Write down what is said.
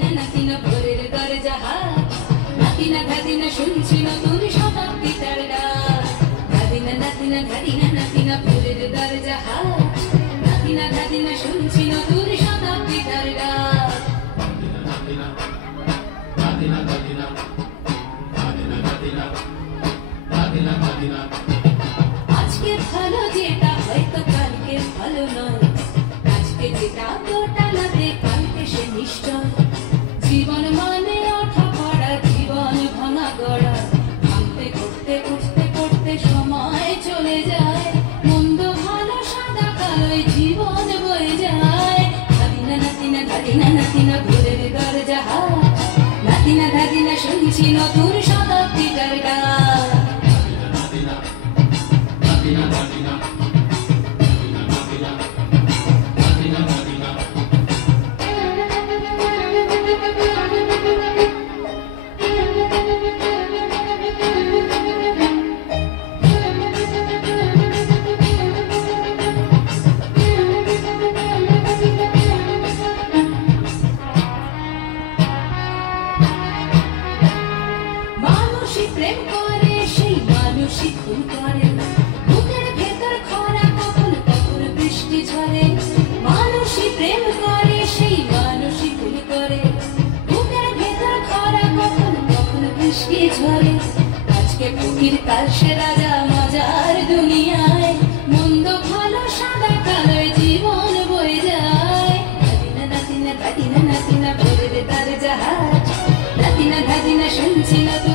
ধাদিনা নাতিনা ভোরের দরজাহাট নাতিনা ধাদিনা শুনছি নতুন শতাব্দীটার ডাক ধাদিনা নাতিনা ধাদিনা নাতিনা ভোরের দরজাহাট নাতিনা ধাদিনা শুনছি নতুন শতাব্দীটার ডাক নাতিনা নাতিনা নাতিনা নাতিনা নাতিনা নাতিনা নাতিনা আজকে ভালো যেটা হয়তো কালকে ভালো নয় আজকে যেটা দোটালাতে কালকে সে নিশ্চয় জীবন মানে ওঠা পড়া জীবন ভাঙা গড়া ভাঙতে করতে উঠতে করতে সময় চলে যায় মন্দ ভালো সাদা কালোয় জীবন বয়ে যায় ধাদিনা নাতিনা ধাদিনা নাতিনা ভোরের দরজাহাট নাতিনা ধাদিনা শুনছি নতুন শতাব্দীটার ডাক নাতিনা নাতিনা নাতিনা নাতিনা নাতিনা নাতিনা মানুষই প্রেম করে সেই মানুষই খুন করে বুকের ভেতর খরা কখন কখন বৃষ্টি ঝরে মানুষই প্রেম করে সেই মানুষই খুন করে বুকের ভেতর খরা কখন কখন বৃষ্টি ঝরে আজকে ফকির কাল সে রাজা মজার দুনিয়ায় মন্দ ভালো সাদা কালোয় জীবন বয়ে যায় ধাদিনা নাতিনা ধাদিনা নাতিনা ভোরের দরজাহাট নাতিনা ধাদিনা শুনছি নতুন